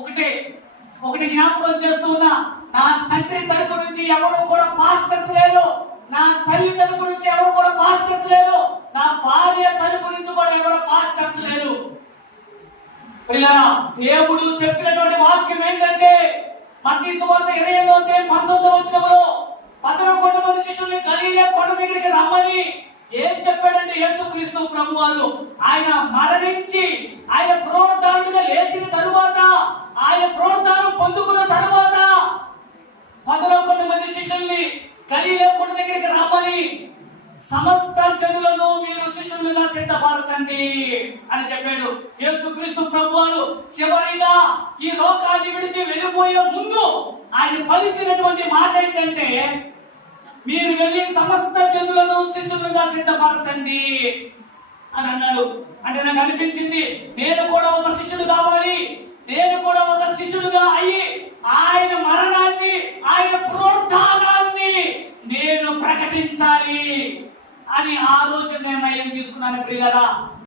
ఒకటే ఒకటి జ్ఞాపకం చేస్తూ ఉన్నా, నా తండ్రి తరపు నుంచి ఎవరు కూడా పాస్టర్స్ లేరు, నా తల్లి తరపు నుంచి ఎవరు కూడా పాస్టర్స్ లేరు, నా భార్య తరపు నుంచి కూడా ఎవరు పాస్టర్స్ లేరు. ప్రియులారా, దేవుడు చెప్పినటువంటి వాక్యం ఏంటంటే మత్తయి సువార్త 28:19 11 మంది శిష్యుల్ని గలిలయ కొండ దగ్గరికి రమ్మని ఏం చెప్పాడంటే యేసుక్రీస్తు ప్రభువారు ఆయన మరణించి ఆయన పునరుద్ధానుడిగా లేచిన తరువాత, ఆయన పునరుద్ధానం పొందుకున్న తరువాత 11 మంది శిష్యుల్ని గలిలయ కొండ దగ్గరికి రమ్మని సమస్త జనులను మీరు శిష్యులుగా సిద్ధపరచండి అని చెప్పాడు. యేసుక్రీస్తు ప్రభువారు చివరిగా ఈ లోకాన్ని విడిచి వెళ్ళిపోయే ముందు ఆయన పలికినటువంటి మాట ఏంటంటే, మీరు వెళ్ళి సమస్త జనులను శిష్యులుగా సిద్ధపరచండి అని అన్నాడు. అంటే నాకు అనిపించింది, నేను కూడా ఒక శిష్యుడు కావాలి, నేను కూడా ఒక శిష్యుడుగా అయ్యి ఆయన మరణాన్ని, ఆయన పునరుద్ధానాన్ని నేను ప్రకటించాలి అని ఆ రోజు నిర్ణయం తీసుకున్నాను ప్రియులారా.